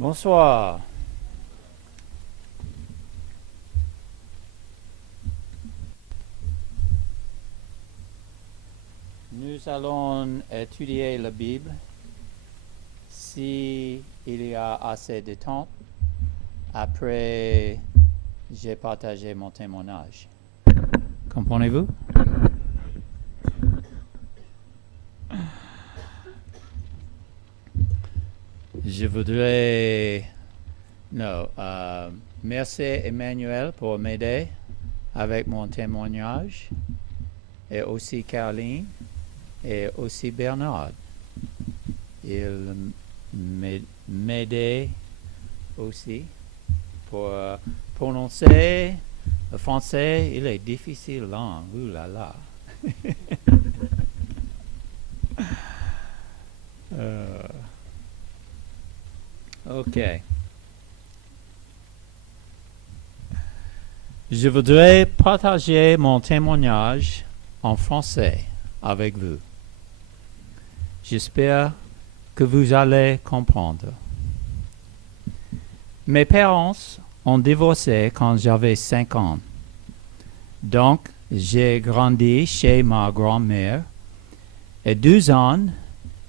Bonsoir. Nous allons étudier la Bible si il y a assez de temps. Après, j'ai partagé mon témoignage. Comprenez-vous? Je voudrais... Non. Merci Emmanuel pour m'aider avec mon témoignage. Et aussi Caroline. Et aussi Bernard. Il m'aidait aussi pour prononcer le français. Il est difficile là. Ouh là là. Ok. Je voudrais partager mon témoignage en français avec vous. J'espère que vous allez comprendre. Mes parents ont divorcé quand j'avais 5 ans. Donc, j'ai grandi chez ma grand-mère. Et 12 ans,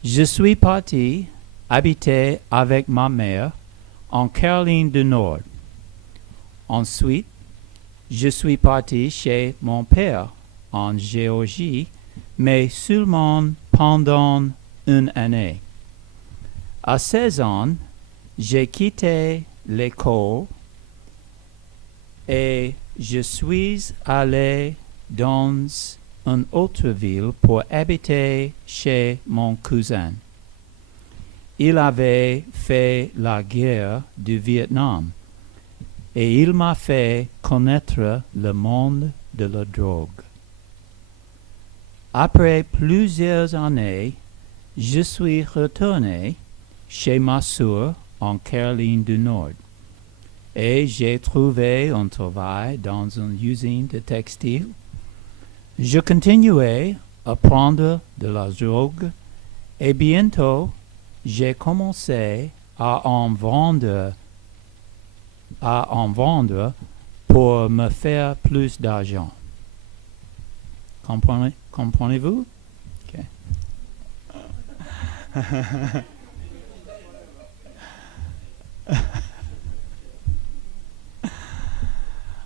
je suis parti habiter avec ma mère en Caroline du Nord. Ensuite, je suis parti chez mon père en Géorgie, mais seulement pendant une année. À 16 ans, j'ai quitté l'école et je suis allé dans une autre ville pour habiter chez mon cousin. Il avait fait la guerre du Vietnam et il m'a fait connaître le monde de la drogue. Après plusieurs années, je suis retourné chez ma sœur en Caroline du Nord et j'ai trouvé un travail dans une usine de textile. Je continuais à prendre de la drogue et bientôt j'ai commencé à en vendre pour me faire plus d'argent. Comprenez-vous? Okay.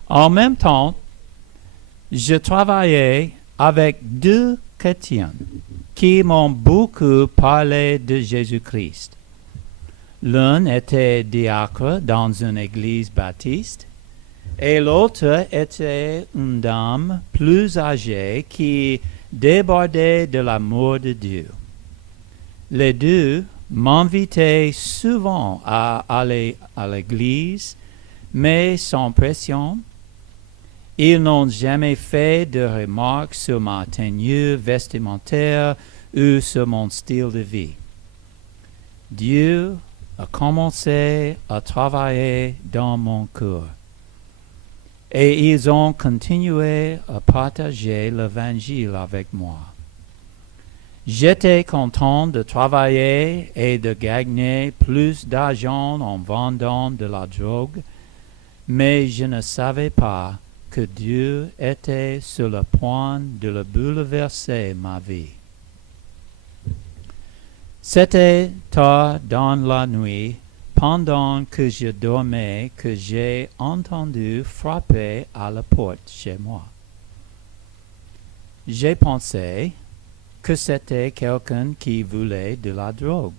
En même temps, je travaillais avec 2 chrétiens qui m'ont beaucoup parlé de Jésus-Christ. L'un était diacre dans une église baptiste et l'autre était une dame plus âgée qui débordait de l'amour de Dieu. Les deux m'invitaient souvent à aller à l'église, mais sans pression. Ils n'ont jamais fait de remarques sur ma tenue vestimentaire ou sur mon style de vie. Dieu a commencé à travailler dans mon cœur. Et ils ont continué à partager l'évangile avec moi. J'étais content de travailler et de gagner plus d'argent en vendant de la drogue, mais je ne savais pas que Dieu était sur le point de bouleverser ma vie. C'était tard dans la nuit, pendant que je dormais, que j'ai entendu frapper à la porte chez moi. J'ai pensé que c'était quelqu'un qui voulait de la drogue.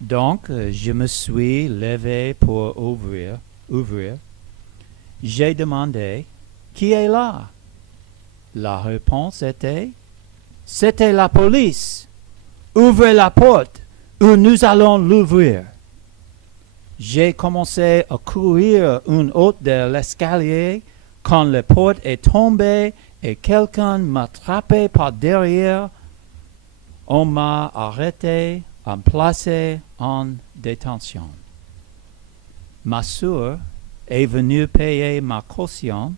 Donc, je me suis levé pour ouvrir. J'ai demandé « Qui est là ?» La réponse était « C'était la police. Ouvrez la porte ou nous allons l'ouvrir. » J'ai commencé à courir une haute de l'escalier quand la porte est tombée et quelqu'un m'a attrapé par derrière. On m'a arrêté et placé en détention. Ma sœur est venue payer ma caution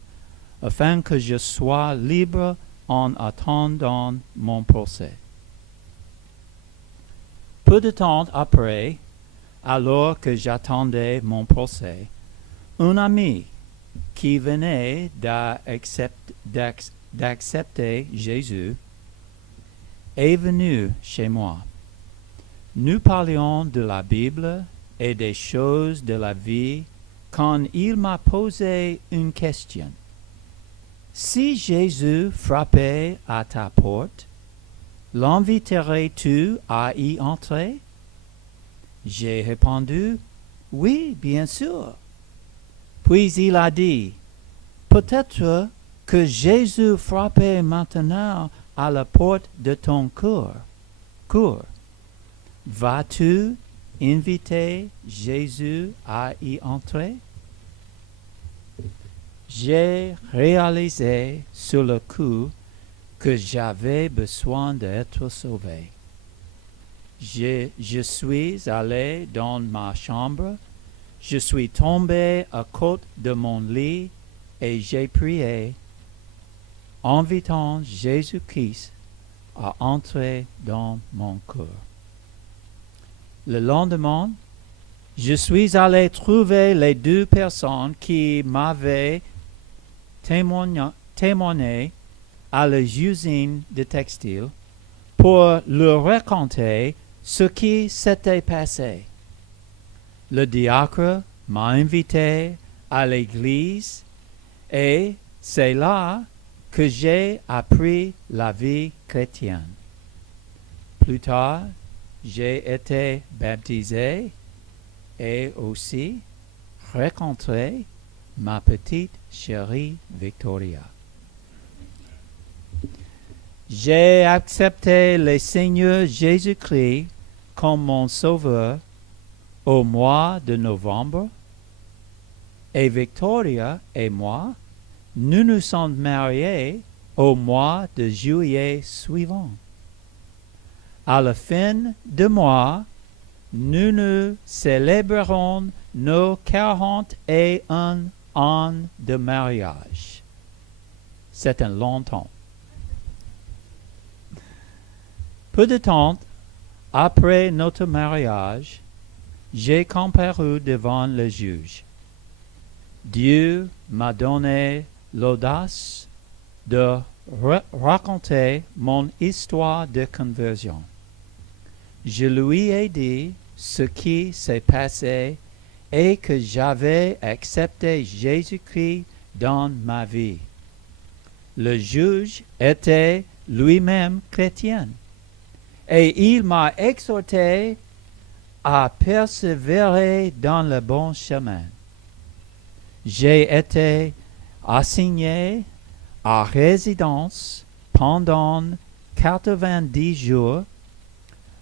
afin que je sois libre en attendant mon procès. Peu de temps après, alors que j'attendais mon procès, un ami qui venait d'accepter Jésus est venu chez moi. Nous parlions de la Bible et des choses de la vie quand il m'a posé une question. Si Jésus frappait à ta porte, l'inviterais-tu à y entrer? J'ai répondu, oui, bien sûr. Puis il a dit, peut-être que Jésus frappait maintenant à la porte de ton cœur. Vas-tu inviter Jésus à y entrer? J'ai réalisé sur le coup que j'avais besoin d'être sauvé. Je suis allé dans ma chambre, je suis tombé à côté de mon lit et j'ai prié, invitant Jésus-Christ à entrer dans mon cœur. Le lendemain, je suis allé trouver les deux personnes qui m'avaient témoigné à l'usine de textile pour leur raconter ce qui s'était passé. Le diacre m'a invité à l'église et c'est là que j'ai appris la vie chrétienne. Plus tard, j'ai été baptisé et aussi rencontré ma petite chérie Victoria. J'ai accepté le Seigneur Jésus-Christ comme mon sauveur au mois de novembre et Victoria et moi, nous nous sommes mariés au mois de juillet suivant. À la fin du mois, nous célébrerons nos 41 ans de mariage. C'est un long temps. Peu de temps après notre mariage, j'ai comparu devant le juge. Dieu m'a donné l'audace de raconter mon histoire de conversion. Je lui ai dit ce qui s'est passé et que j'avais accepté Jésus-Christ dans ma vie. Le juge était lui-même chrétien et il m'a exhorté à persévérer dans le bon chemin. J'ai été assigné à résidence pendant 90 jours,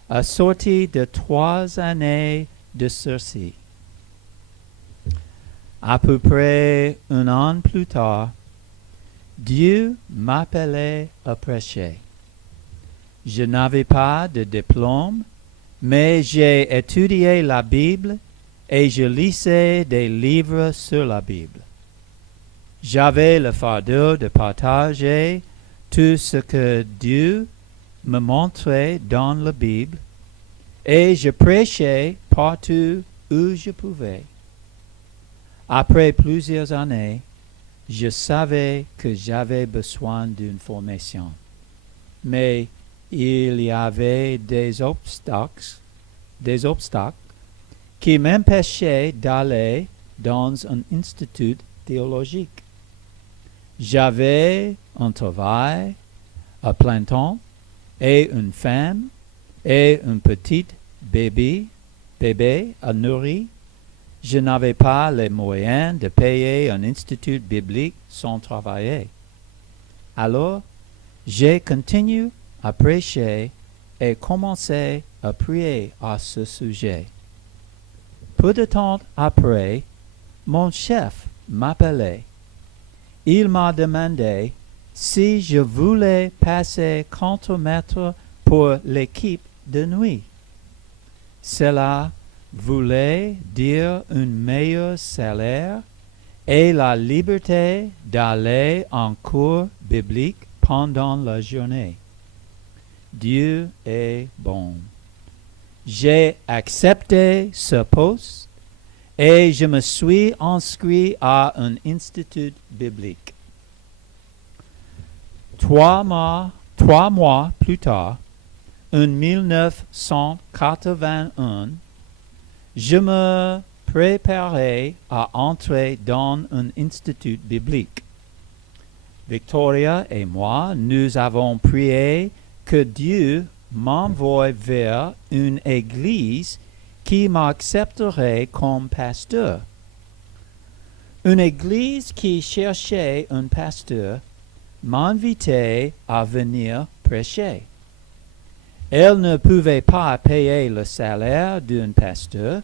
assorti de 3 années de sursis. À peu près un an plus tard, Dieu m'appelait à prêcher. Je n'avais pas de diplôme, mais j'ai étudié la Bible et je lisais des livres sur la Bible. J'avais le fardeau de partager tout ce que Dieu me montrait dans la Bible et je prêchais partout où je pouvais. Après plusieurs années, je savais que j'avais besoin d'une formation, mais il y avait des obstacles qui m'empêchaient d'aller dans un institut théologique. J'avais un travail à plein temps et une femme et un petit bébé à nourrir. Je n'avais pas les moyens de payer un institut biblique sans travailler. Alors, j'ai continué à prêcher et commencé à prier à ce sujet. Peu de temps après, mon chef m'appelait. Il m'a demandé si je voulais passer contre-maître pour l'équipe de nuit. Cela voulait dire un meilleur salaire et la liberté d'aller en cours biblique pendant la journée. Dieu est bon. j'ai accepté ce poste et je me suis inscrit à un institut biblique. 3 mois plus tard, en 1981, je me préparais à entrer dans un institut biblique. Victoria et moi, nous avons prié que Dieu m'envoie vers une église qui m'accepterait comme pasteur. Une église qui cherchait un pasteur m'invitait à venir prêcher. Elle ne pouvait pas payer le salaire d'un pasteur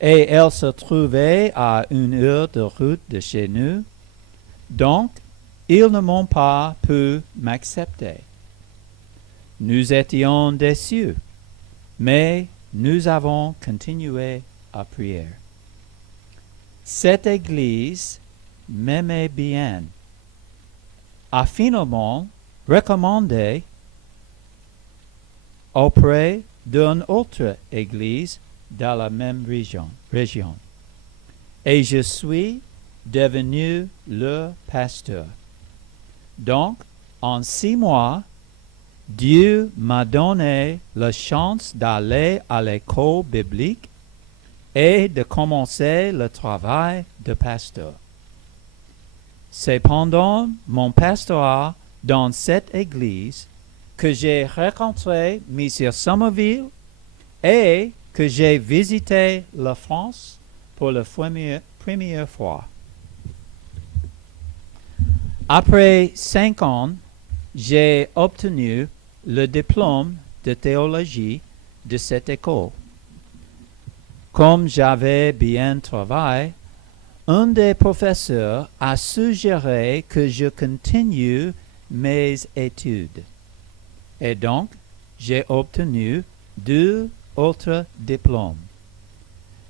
et elle se trouvait à 1 heure de route de chez nous. Donc, ils ne m'ont pas pu m'accepter. Nous étions déçus, mais nous avons continué à prier. Cette église m'aimait bien, a finalement recommandé auprès d'une autre église dans la même région. Et je suis devenu le pasteur. Donc, en 6 mois, Dieu m'a donné la chance d'aller à l'école biblique et de commencer le travail de pasteur. C'est pendant mon pastorat dans cette église que j'ai rencontré M. Somerville et que j'ai visité la France pour la première fois. Après 5 ans, j'ai obtenu le diplôme de théologie de cette école. Comme j'avais bien travaillé, un des professeurs a suggéré que je continue mes études. Et donc, j'ai obtenu 2 autres diplômes.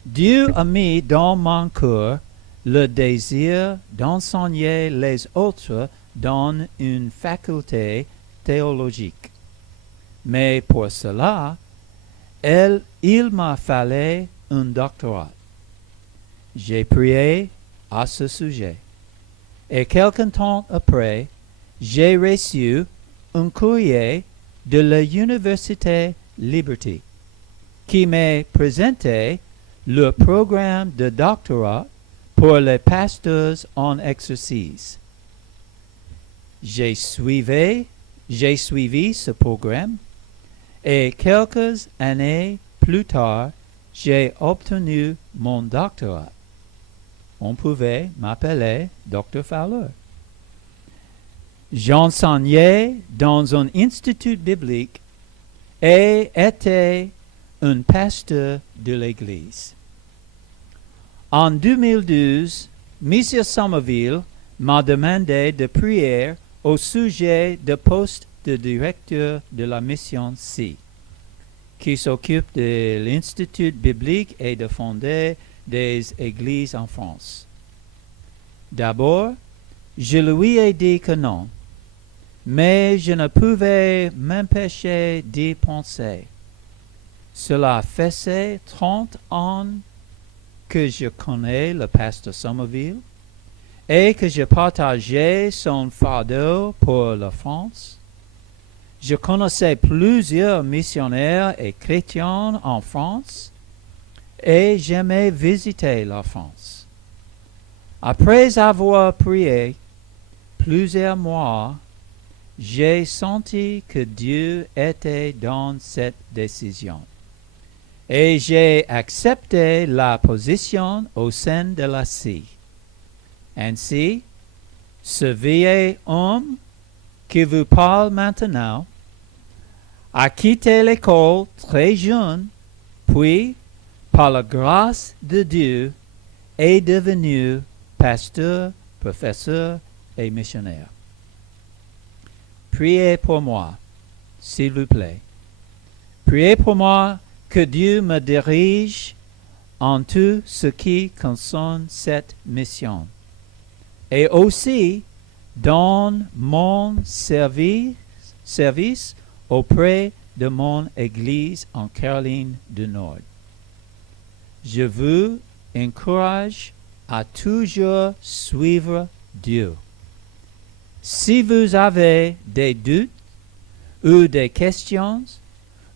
Dieu a mis dans mon cœur le désir d'enseigner les autres dans une faculté théologique. Mais pour cela, il m'a fallu un doctorat. J'ai prié à ce sujet. Et quelque temps après, j'ai reçu un courrier de l'Université Liberty qui m'a présenté le programme de doctorat pour les pasteurs en exercice. J'ai suivi ce programme et quelques années plus tard, j'ai obtenu mon doctorat. On pouvait m'appeler Dr. Fowler. J'enseignais dans un institut biblique et était un pasteur de l'Église. En 2012, M. Somerville m'a demandé de prier au sujet du poste de directeur de la mission C, qui s'occupe de l'Institut biblique et de fonder des églises en France. D'abord, je lui ai dit que non, mais je ne pouvais m'empêcher d'y penser. Cela faisait 30 ans que je connais le pasteur Somerville et que je partageais son fardeau pour la France. Je connaissais plusieurs missionnaires et chrétiens en France et j'aimais visiter la France. Après avoir prié plusieurs mois, j'ai senti que Dieu était dans cette décision. Et j'ai accepté la position au sein de la CIE. Ainsi, ce vieil homme qui vous parle maintenant a quitté l'école très jeune, puis, par la grâce de Dieu, est devenu pasteur, professeur et missionnaire. Priez pour moi, s'il vous plaît. Priez pour moi que Dieu me dirige en tout ce qui concerne cette mission. Et aussi dans mon service auprès de mon Église en Caroline du Nord. Je vous encourage à toujours suivre Dieu. Si vous avez des doutes ou des questions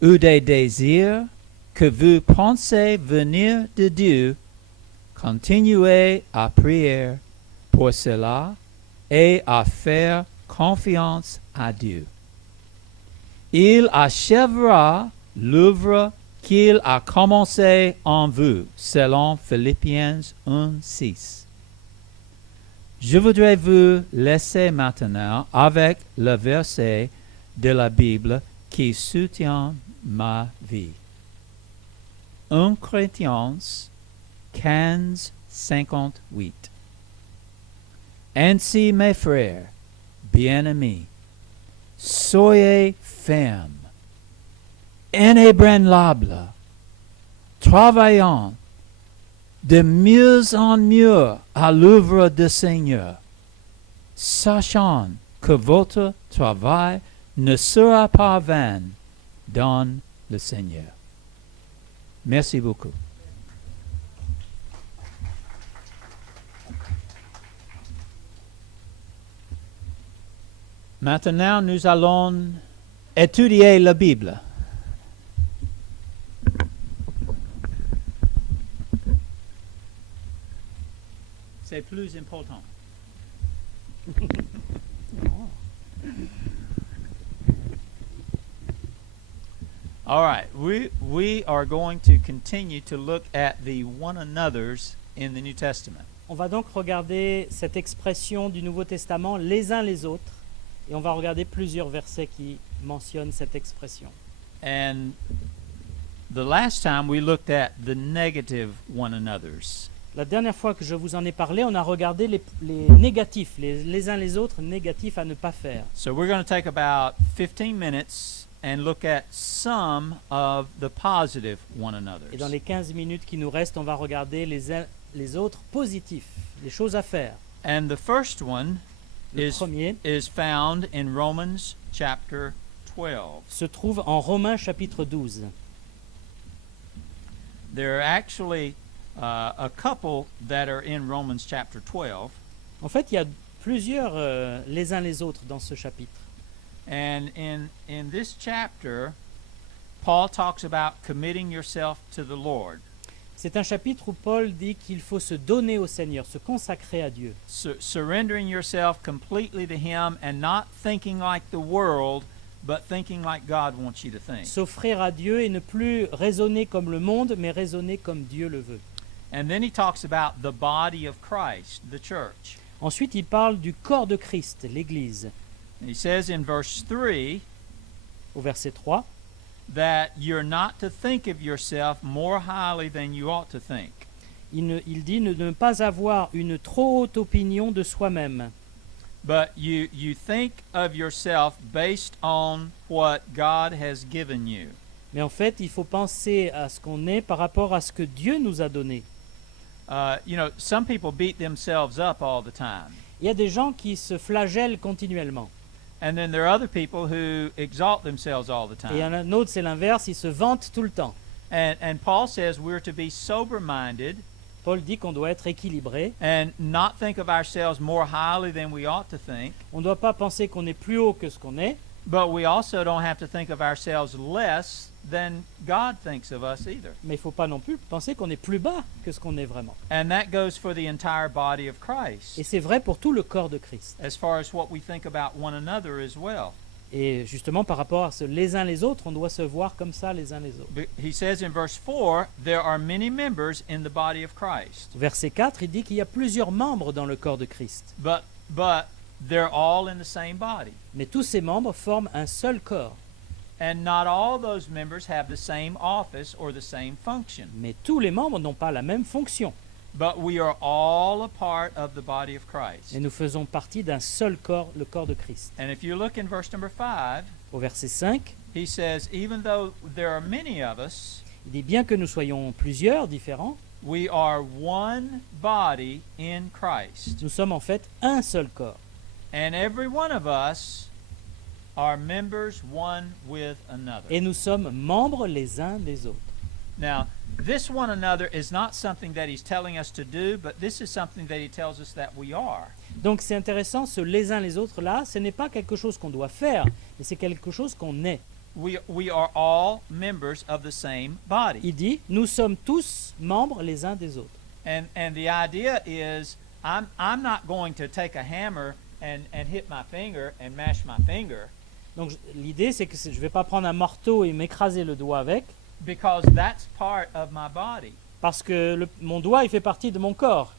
ou des désirs que vous pensez venir de Dieu, continuez à prier pour cela et à faire confiance à Dieu. Il achèvera l'œuvre qu'il a commencé en vous, selon Philippiens 1:6. Je voudrais vous laisser maintenant avec le verset de la Bible qui soutient ma vie. 1 Corinthiens 15:58. Ainsi, mes frères, bien-aimés, soyez fermes, inébranlables, travaillant de mieux en mieux à l'œuvre du Seigneur, sachant que votre travail ne sera pas vain dans le Seigneur. Merci beaucoup. Maintenant, nous allons étudier la Bible. C'est plus important. All right, we are going to continue to look at the one another's in the New Testament. On va donc regarder cette expression du Nouveau Testament les uns les autres et on va regarder plusieurs versets qui mentionnent cette expression. And the last time we looked at the negative one another's. La dernière fois que je vous en ai parlé, on a regardé les négatifs, les uns les autres négatifs à ne pas faire. So we're going to take about 15 minutes and look at some of the positive one another's. Et dans les 15 minutes qui nous restent, on va regarder les autres positifs, les choses à faire. And the first one Le premier is found in Romans chapter 12. se trouve en Romains chapitre 12. There are actually a couple that are in Romans chapter 12. En fait, il y a plusieurs les uns les autres dans ce chapitre. And in this chapter, Paul talks about committing yourself to the Lord. C'est un chapitre où Paul dit qu'il faut se donner au Seigneur, se consacrer à Dieu. Surrendering yourself completely to Him and not thinking like the world, but thinking like God wants you to think. S'offrir à Dieu et ne plus raisonner comme le monde, mais raisonner comme Dieu le veut. And then he talks about the body of Christ, the church. Ensuite, il parle du corps de Christ, l'Église. And he says in verse 3 Au verset 3, that you're not to think of yourself more highly than you ought to think. il dit ne pas avoir une trop haute opinion de soi-même, But you think of yourself based on what God has given you. mais en fait, il faut penser à ce qu'on est par rapport à ce que Dieu nous a donné. Some people beat themselves up all the time. Il y a des gens qui se flagellent continuellement. And then there are other people who exalt themselves all the Et il y en time. a un autre, c'est l'inverse, ils se vantent tout le temps. And Paul says we're to be sober-minded Paul dit qu'on doit être équilibré. and not think of ourselves more highly than we ought to think. On ne doit pas penser qu'on est plus haut que ce qu'on est, But we also don't have to think of ourselves less than God thinks of us either. mais il ne faut pas non plus penser qu'on est plus bas que ce qu'on est vraiment. And that goes for the entire body of Et Christ, c'est vrai pour tout le corps de Christ. as far as what we think about one another as well. Et justement, par rapport à les uns les autres, on doit se voir comme ça les uns les autres. He says in verse 4, there are many members in the body of Christ, Verset 4, il dit qu'il y a plusieurs membres dans le corps de Christ. but they're all in the same body. Mais tous ces membres forment un seul corps. And not all those members have the same office or the same function. Mais tous les membres n'ont pas la même fonction. But we are all a part of the body of Christ. Et nous faisons partie d'un seul corps, le corps de Christ. And if you look in verse number 5, Au verset 5, he says, even though there are many of us, il dit bien que nous soyons plusieurs, différents, we are one body in Christ. nous sommes en fait un seul corps. And every one of us are members one with another. Et nous sommes membres les uns des autres. Now, this one another is not something that he's telling us to do, but this is something that he tells us that we are. Donc c'est intéressant, ce les uns les autres là, ce n'est pas quelque chose qu'on doit faire, mais c'est quelque chose qu'on est. We are all members of the same body. Il dit, nous sommes tous membres les uns des autres. And the idea is I'm not going to take a hammer and hit my finger and mash my finger Donc l'idée c'est que je ne vais pas prendre un marteau et m'écraser le doigt avec, because that's part of my body. parce que mon doigt il fait partie de mon corps.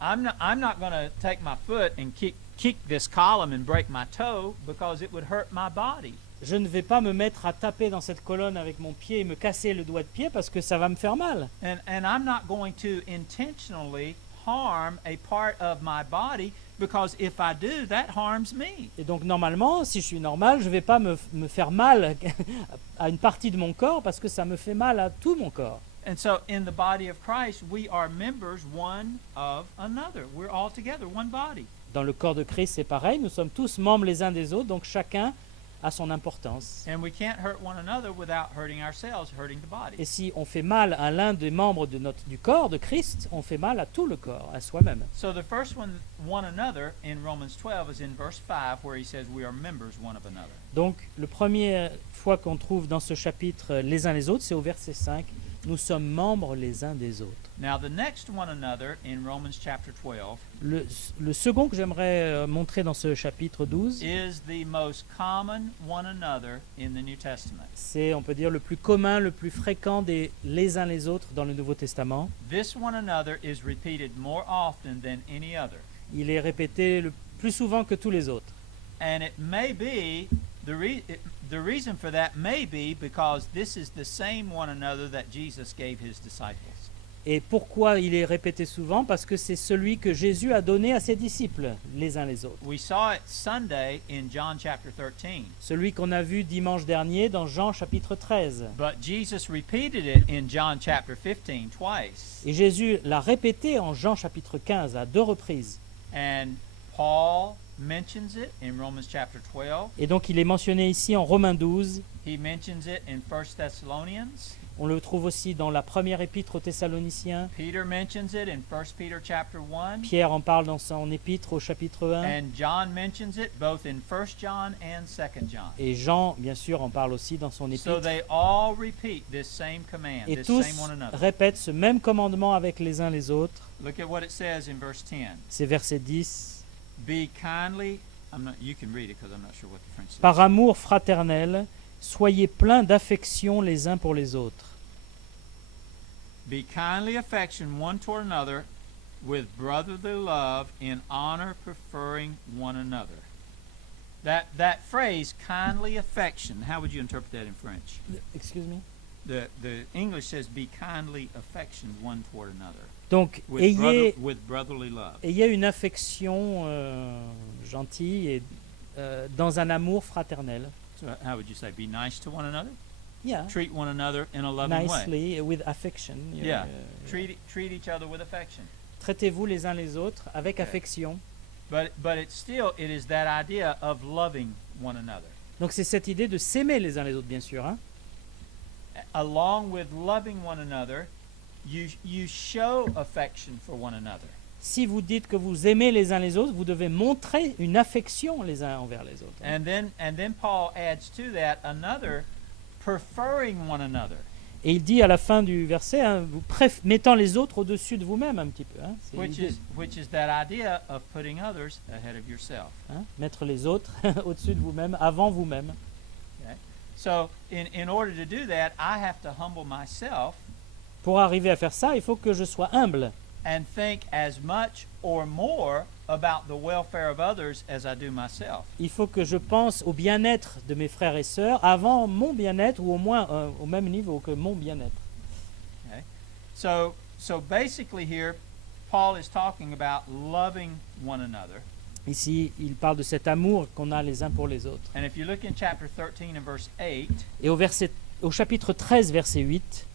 I'm not going to take my foot and kick this column and break my toe because it would hurt my body. Je ne vais pas me mettre à taper dans cette colonne avec mon pied et me casser le doigt de pied parce que ça va me faire mal. And I'm not going to intentionally harm a part of my body because if I do, that harms me. Et donc normalement, si je suis normal, je ne vais pas me faire mal à une partie de mon corps parce que ça me fait mal à tout mon corps. And so in the body of Christ, we are members one of another. We're all together, one body. Dans le corps de Christ, c'est pareil, nous sommes tous membres les uns des autres, donc chacun a son importance. And we can't hurt one another without hurting ourselves, hurting the body. Et si on fait mal à l'un des membres du corps de Christ, on fait mal à tout le corps, à soi-même. So the first one another in Romans 12 is in verse 5 where he says we are members one of another. Donc, la première fois qu'on trouve dans ce chapitre les uns les autres, c'est au verset 5. Nous sommes membres les uns des autres. Now the next one another in Romans chapter 12 Le second que j'aimerais montrer dans ce chapitre 12, is the most common one another in the New Testament. c'est, on peut dire, le plus commun, le plus fréquent des les uns les autres dans le Nouveau Testament. This one another is repeated more often than any other. Il est répété le plus souvent que tous les autres. And it may be, the reason for that may be because this is the same one another that Jesus gave his disciples. Et pourquoi il est répété souvent? Parce que c'est celui que Jésus a donné à ses disciples, les uns les autres. We saw it Sunday in John chapter 13. Celui qu'on a vu dimanche dernier dans Jean chapitre 13. But Jesus repeated it in John chapter 15 twice. Et Jésus l'a répété en Jean chapitre 15 à 2 reprises. And Paul mentions it in Romans chapter 12. Et donc il est mentionné ici en Romains 12. He mentions it in 1 Thessalonians. On le trouve aussi dans la première épître aux Thessaloniciens. Peter mentions it in 1 Peter chapter 1. Pierre en parle dans son épître au chapitre 1. And John mentions it both in 1 John and 2 John. Et Jean, bien sûr, en parle aussi dans son So épître. they all repeat this same command, Et this tous same one another. répètent ce même commandement avec les uns les autres. Look at what it says in verse 10. C'est verset 10. Be kindly, you can read it because I'm not sure what the French says. Par amour fraternel, soyez pleins d'affection les uns pour les autres. Be kindly affection one toward another with brotherly love in honor preferring one another. That phrase, kindly affection, how would you interpret that in French? Excuse me. The English says be kindly affection one toward another Donc, ayez with brotherly love. une affection gentille et dans un amour fraternel. So how would you say? Be nice to one another? Yeah. Treat one another in a loving way. Nicely, with affection. Yeah. Treat each other with affection. Traitez-vous les uns les autres avec Okay. affection. But it is that idea of loving one another. Donc c'est cette idée de s'aimer les uns les autres, bien sûr. Hein? Along with loving one another, you show affection for one another. Si vous dites que vous aimez les uns les autres, vous devez montrer une affection les uns envers les autres. And then Paul adds to that another preferring one another. Et il dit à la fin du verset, hein, mettant les autres au-dessus de vous-même un petit peu. Hein, c'est l'idée, Which is that idea of putting others ahead of yourself. hein, mettre les autres au-dessus de vous-même, avant vous-même. Okay? So in order to do that, I have to humble myself Pour arriver à faire ça, il faut que je sois humble and think as much or more about the welfare of others as I do myself. il faut que je pense au bien-être de mes frères et sœurs avant mon bien-être ou au moins au même niveau que mon bien-être. Okay? So basically here, Paul is talking about loving one another. Ici, il parle de cet amour qu'on a les uns pour les autres. And if you look in chapter 13 and verse 8, Et au chapitre 13, verset 8,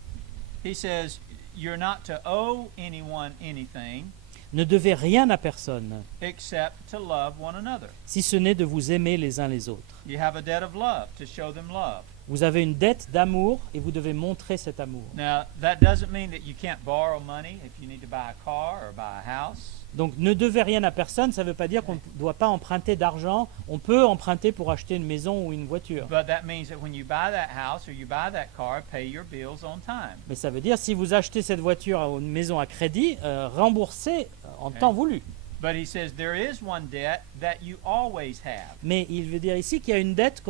he says, you're not to owe anyone anything, Ne devez rien à personne, except to love one another. si ce n'est de vous aimer les uns les autres. You have a debt of love to show them love. Vous avez une dette d'amour et vous devez montrer cet amour. Now, that doesn't mean that you can't borrow money if you need to buy a car or buy a house. Donc ne devez rien à personne, ça ne veut pas dire qu'on ne doit pas emprunter d'argent. On peut emprunter pour acheter une maison ou une voiture. But that means that when you buy that house or you buy that car, pay your bills on time. Mais ça veut dire si vous achetez cette voiture ou une maison à crédit, remboursez en temps voulu. But he says there is one debt that you always have, Mais il veut dire ici qu'il y a une dette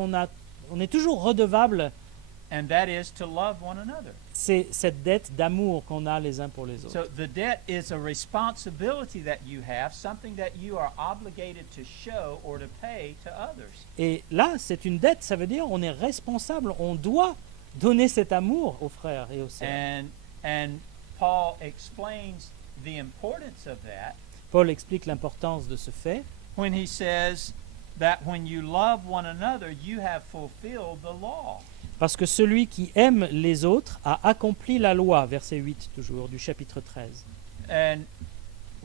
on est toujours redevable. and that is to love one another. C'est cette dette d'amour qu'on a les uns pour les autres. So the debt is a responsibility that you have, something that you are obligated to show or to pay to others. Et là, c'est une dette, ça veut dire on est responsable, on doit donner cet amour aux frères et aux sœurs. And Paul explains the importance of that Paul explique l'importance de ce fait when he says that when you love one another, you have fulfilled the law. parce que celui qui aime les autres a accompli la loi, verset 8 toujours, du chapitre 13. And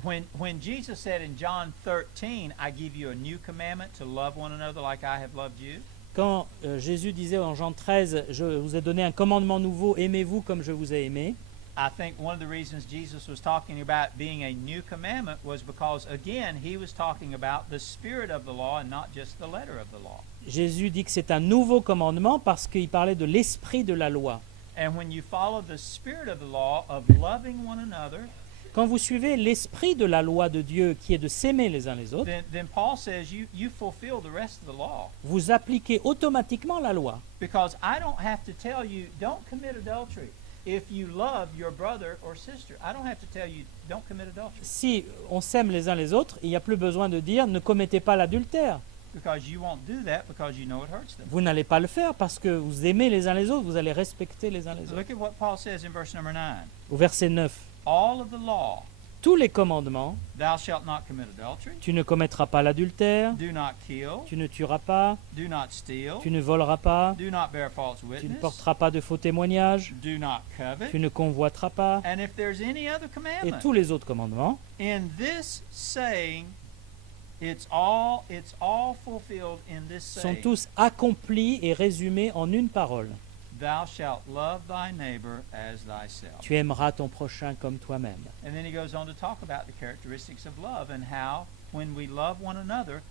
when Jesus said in John 13, I give you a new commandment to love one another like I have loved you. Quand Jésus disait en Jean 13, je vous ai donné un commandement nouveau, aimez-vous comme je vous ai aimé, I think one of the reasons Jesus was talking about being a new commandment was because, again, he was talking about the spirit of the law and not just the letter of the law. Jésus dit que c'est un nouveau commandement parce qu'il parlait de l'esprit de la loi. And when you follow the spirit of the law of loving one another, Quand vous suivez l'esprit de la loi de Dieu qui est de s'aimer les uns les autres, then Paul says you fulfill the rest of the law. vous appliquez automatiquement la loi. Because I don't have to tell you, don't commit adultery. If you love your brother or sister, I don't have to tell you, don't commit adultery. Si on s'aime les uns les autres, il n'y a plus besoin de dire ne commettez pas l'adultère. Because you won't do that because you know it hurts them. Vous n'allez pas le faire parce que vous aimez les uns les autres, vous allez respecter les uns les autres. Look at what Paul says in verse number 9. Au verset 9, All of the law, tous les commandements, thou shalt not commit adultery, tu ne commettras pas l'adultère, do not kill, tu ne tueras pas, do not steal, tu ne voleras pas, do not bear false tu ne witness, porteras pas de faux témoignages, do not covet. tu ne convoiteras pas, And if there's any other et commandment, tous les autres commandements. in this saying, it's all fulfilled in this Sont saying. tous accomplis et résumés en une parole. Thou shalt love thy neighbor as thyself. Tu aimeras ton prochain comme toi-même. And then he goes on to talk about the characteristics of love and how when we love one another,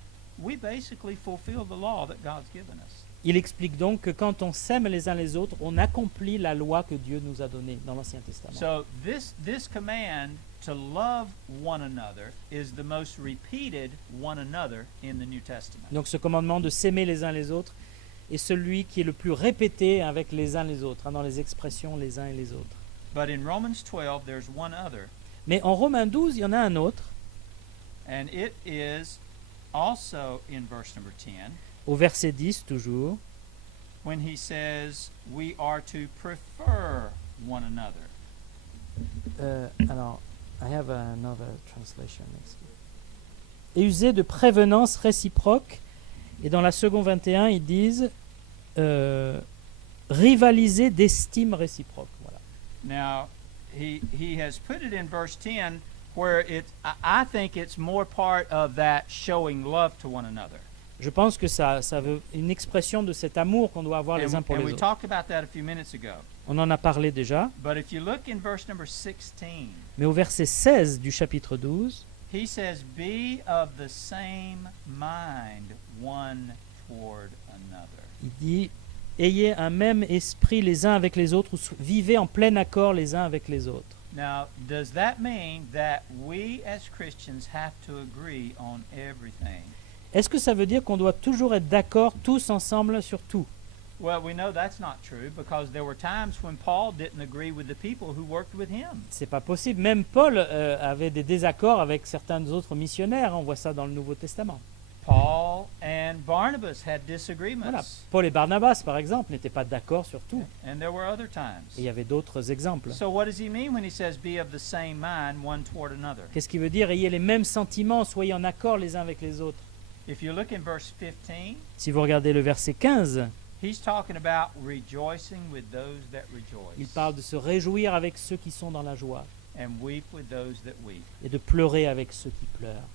we basically fulfill the law that God's given us. Il explique donc que quand on s'aime les uns les autres, on accomplit la loi que Dieu nous a donnée dans l'Ancien Testament. So this command to love one another is the most repeated one another in the New Testament. Donc ce commandement de s'aimer les uns les autres est celui qui est le plus répété avec les uns les autres, dans les expressions les uns et les autres. But in Romans 12 there's one other, Mais en Romains 12, il y en a un autre, and it is also in verse number 10 au verset 10 toujours, when he says we are to prefer one another. Alors, I have another translation. Et user de prévenance réciproque. Et dans la seconde 21, ils disent rivaliser d'estime réciproque. Voilà. Now, he has put it in verse 10 where I think it's more part of that showing love to one another. Je pense que ça veut une expression de cet amour qu'on doit avoir les uns pour And les we autres. talked about that a few minutes ago. On en a parlé déjà, But if you look in verse number 16, mais au verset 16 du chapitre 12, he says, be of the same mind one toward another. il dit ayez un même esprit les uns avec les autres, ou vivez en plein accord les uns avec les autres. Now, does that mean that we as Christians have to agree on everything? Est-ce que ça veut dire qu'on doit toujours être d'accord tous ensemble sur tout? Well, we know that's not true because there were times when Paul didn't agree with the people who worked with him. C'est pas possible. Même Paul avait des désaccords avec certains autres missionnaires. On voit ça dans le Nouveau Testament. Paul and Barnabas had disagreements. Voilà. Paul et Barnabas, par exemple, n'étaient pas d'accord sur tout. And there were other times. Et il y avait d'autres exemples. So what does he mean when he says be of the same mind one toward another? Qu'est-ce qu'il veut dire? Ayez les mêmes sentiments, soyez en accord les uns avec les autres. If you look in verse 15, Si vous regardez le verset 15, he's talking about rejoicing with those that il rejoice. parle de se réjouir avec ceux qui sont dans la joie. and weep with those that weep. et de pleurer avec ceux qui pleurent.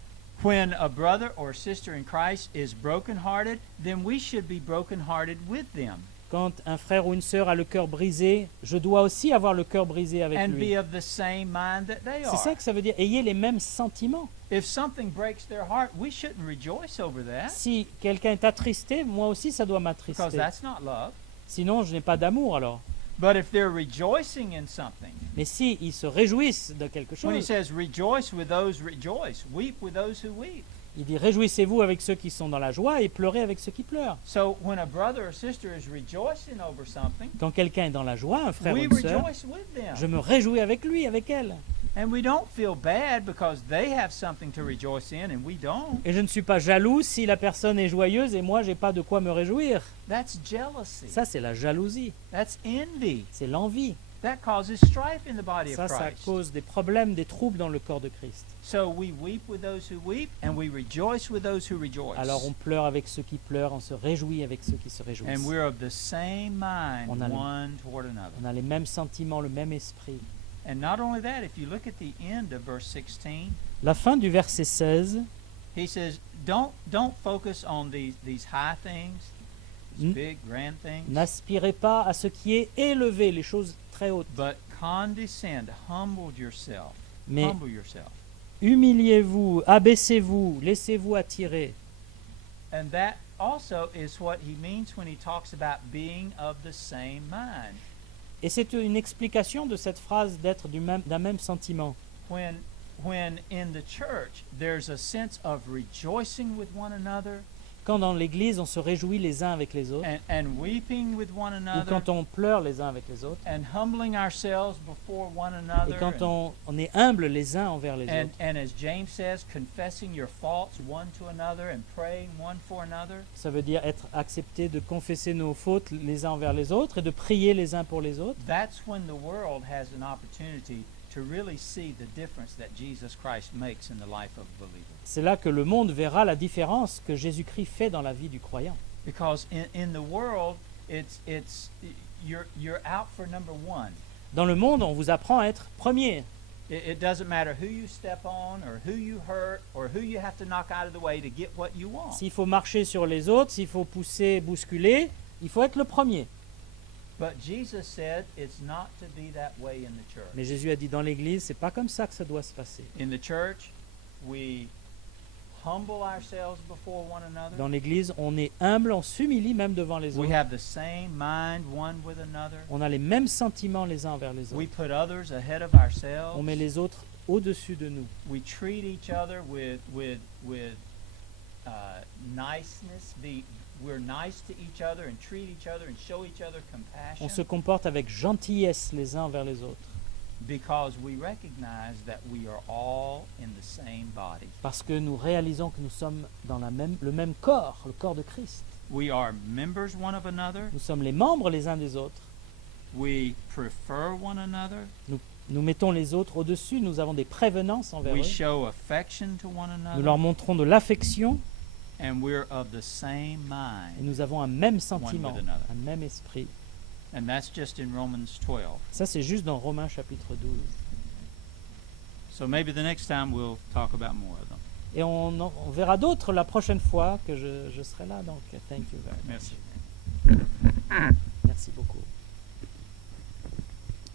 When a brother or sister in Christ is brokenhearted, then we should be brokenhearted with them Quand un frère ou une sœur a le cœur brisé, je dois aussi avoir le cœur brisé avec and lui. be of the same mind that they C'est ça are. que ça veut dire. Ayez les mêmes sentiments. If something breaks their heart, we shouldn't rejoice over that Si quelqu'un est attristé, moi aussi ça doit because m'attrister. that's not love. Sinon, je n'ai pas d'amour alors. But if they're rejoicing in something, Mais si ils se réjouissent de quelque when he chose, says rejoice with those rejoice, weep with those who weep. il dit réjouissez-vous avec ceux qui sont dans la joie et pleurez avec ceux qui pleurent. So when a brother or sister is rejoicing over something, Quand quelqu'un est dans la joie, un frère ou we une sœur, rejoice with them. je me réjouis avec lui, avec elle. And we don't feel bad because they have something to rejoice in and we don't. Et je ne suis pas jaloux si la personne est joyeuse et moi j'ai pas de quoi me réjouir. That's jealousy. Ça c'est la jalousie, That's envy. c'est l'envie. That causes strife in the body Ça of Christ. cause des problèmes, des troubles dans le corps de Christ. So we weep with those who weep and we rejoice with those who rejoice. Alors on pleure avec ceux qui pleurent, on se réjouit avec ceux qui se réjouissent. And we're of the same mind On a le- one toward another. On a les mêmes sentiments, le même esprit. And not only that, if you look at the end of verse 16, La fin du verset 16, he says, don't focus on these high things, these N- big grand things, n'aspirez pas à ce qui est élevé, les choses très hautes, but condescend, humble yourself. mais Humble yourself. humiliez-vous, abaissez-vous, laissez-vous attirer. And that also is what he means when he talks about being of the same mind. Et c'est une explication de cette phrase d'être d'un même sentiment. When in the church there's a sense of rejoicing with one another Quand dans l'Église on se réjouit les uns avec les autres, and weeping with one ou another quand on pleure les uns avec les autres, and humbling ourselves before one et another quand and, on est humble les uns envers les and, autres, and as James says, confessing your faults one to another and praying one for another, ça veut dire être accepté de confesser nos fautes les uns envers les autres et de prier les uns pour les autres. that's when the world has an opportunity to really see the difference that Jesus Christ makes in the life of a believer. C'est là que le monde verra la différence que Jésus-Christ fait dans la vie du croyant. Because in the world, you're out for number one. Dans le monde, on vous apprend à être premier. It doesn't matter who you step on or who you hurt or who you have to knock out of the way to get what you want. S'il faut marcher sur les autres, s'il faut pousser, bousculer, il faut être le premier. But Jesus said it's not to be that way in the church. Mais Jésus a dit dans l'Église, c'est pas comme ça que ça doit se passer. In the church, we humble ourselves before one another. Dans l'Église, on est humble, on s'humilie même devant les We autres. have the same mind one with another. On a les mêmes sentiments les uns envers les We autres. put others ahead of On ourselves. met les autres au-dessus de nous. We treat each other with niceness. We're nice to each other and treat each other and show each other On se compassion comporte avec gentillesse les uns envers les autres. because we recognize that we are all in the same body. Parce que nous réalisons que nous sommes dans le même corps, le corps de Christ. We are members one of another. Nous sommes les membres les uns des autres. We prefer one another. Nous mettons les autres au-dessus, nous avons des prévenances envers We eux. show affection to one Nous leur another. montrons de l'affection And we're of the same et mind. nous avons un même sentiment, One with another. un même esprit. And that's just in Romans 12. Ça, c'est juste dans Romains chapitre 12. So maybe the next time we'll talk about more of them. Et on verra d'autres la prochaine fois que je serai là. Donc, thank you very much. Merci. Merci beaucoup.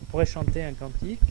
On pourrait chanter un cantique.